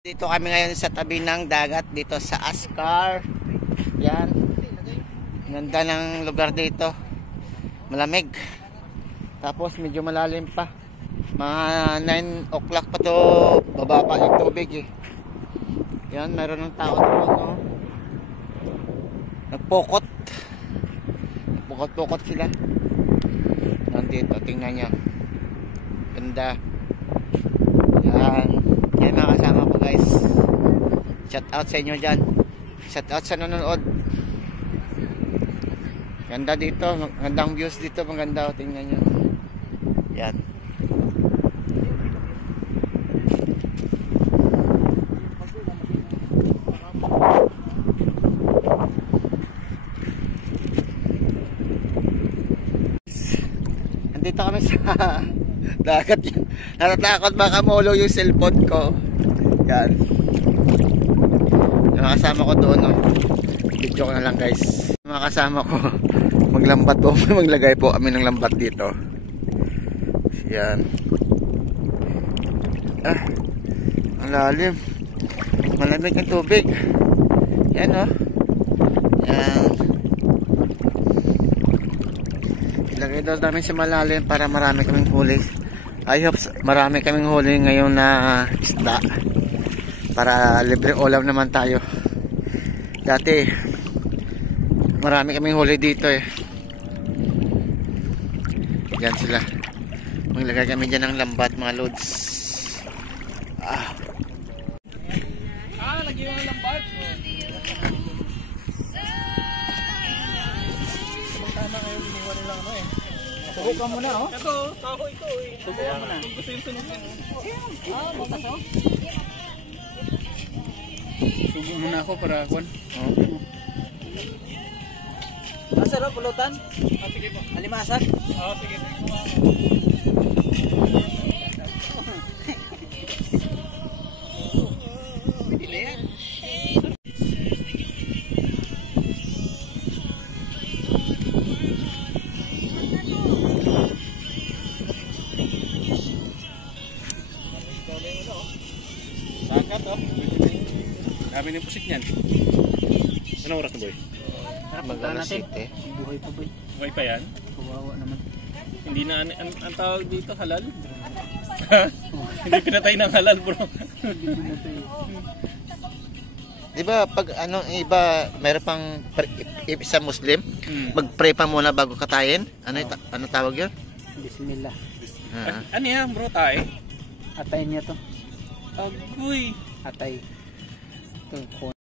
Dito kami ngayon sa tabi ng dagat dito sa Ascar. Yan. Ganda ng lugar dito. Malamig. Tapos medyo malalim pa. Mga 9 o'clock pa to bababa yung tubig eh. Yan, meron ng tao doon, no? Nagpokot. Nagpokot-pokot sila. Nandito, tingnan nyo. Ganda. Yan. Yan mga kasama ko guys. Shout out sa inyo dyan. Shout out sa nanonood. Ganda dito. Magandang views dito. Maganda. Tingnan nyo. Yan. Nandito kami sa dagat yan. Natatakot baka maulog yung cellphone ko. Yan. Yung kasama ko doon, no? Video ko na lang guys. Mga kasama ko maglambat po. Maglagay po kami ng lambat dito. Yan. Ang lalim. Malamig ang tubig. Yan, no? Yan. Ilagay daw namin sa malalim para marami kaming huli. I hope marami kaming huli ngayon na isda. Para libre ulam naman tayo. Dati marami kaming huli dito eh. Yan sila. Maglagay kami dyan ng lambat mga loads. Lagyan ng lambat. Tama kayo, liniwan nila ano eh. Subo ka muna oh. Ito, taho ito eh. Subo ka muna. Kung gusto yung sunugin. Butas oh. Subo muna ako para kuwan. Asar oh, pulutan? Sige po. Alimasag? Sige po. Dagat oh. Dami ng pusit niyan. Anong oras na boy? Mag-alasit eh. Buhay pa boy. Buhay pa yan? Kawawa naman. Hindi na ang tawag dito halal? Hindi pinatay ng halal bro. Diba pag ano iba meron pang isa Muslim, mag-pray pa muna bago katayin? Ano tawag 'yun? Bismillah. Ano yan bro, tae? Atay niya to. Agoy. Atay. Ito